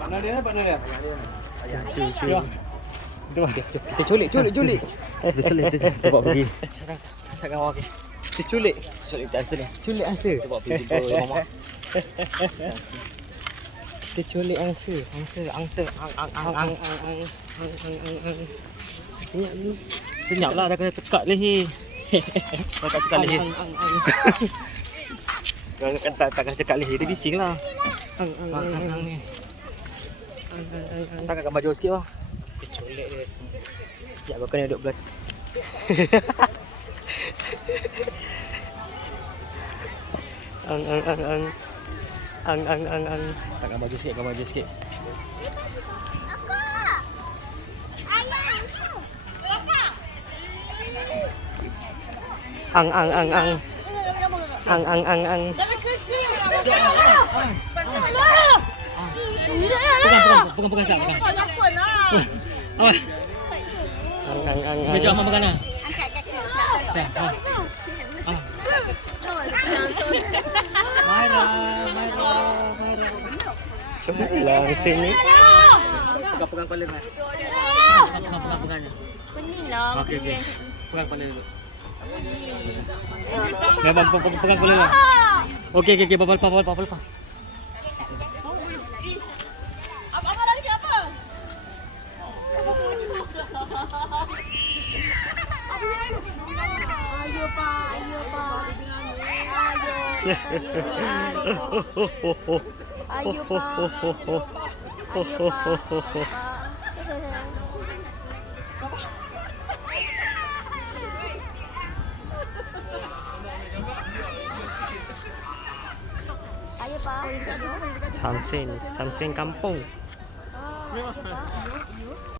Partner dia. Kita culik. Kita culik. Kita bawa pergi. Takkan awak. Kita culik. Culik angsa. Kita bawa pergi jumpa mama. Kita culik angsa. Senyap ni. Senyap lah dah kena tekak leher. Dah tak cekak leher. Kalau tak kena cekak leher dia bising lah. Ni. Takkan baju sikit bang. Kita culik dia. Ya kau kena duduk belakang. Takkan baju sikit. Pegang sat. Awak. Meja mama makan lah. Myra. Cuba lah sini. Kau pegang kepala Mat. Pegangnya. Pening lah. Okey. Pegang kepala dulu. Memang pegang kepala lah. Okey, papal. Abang lagi apa? Ayo pak. Ayo pak. Samseng kampung.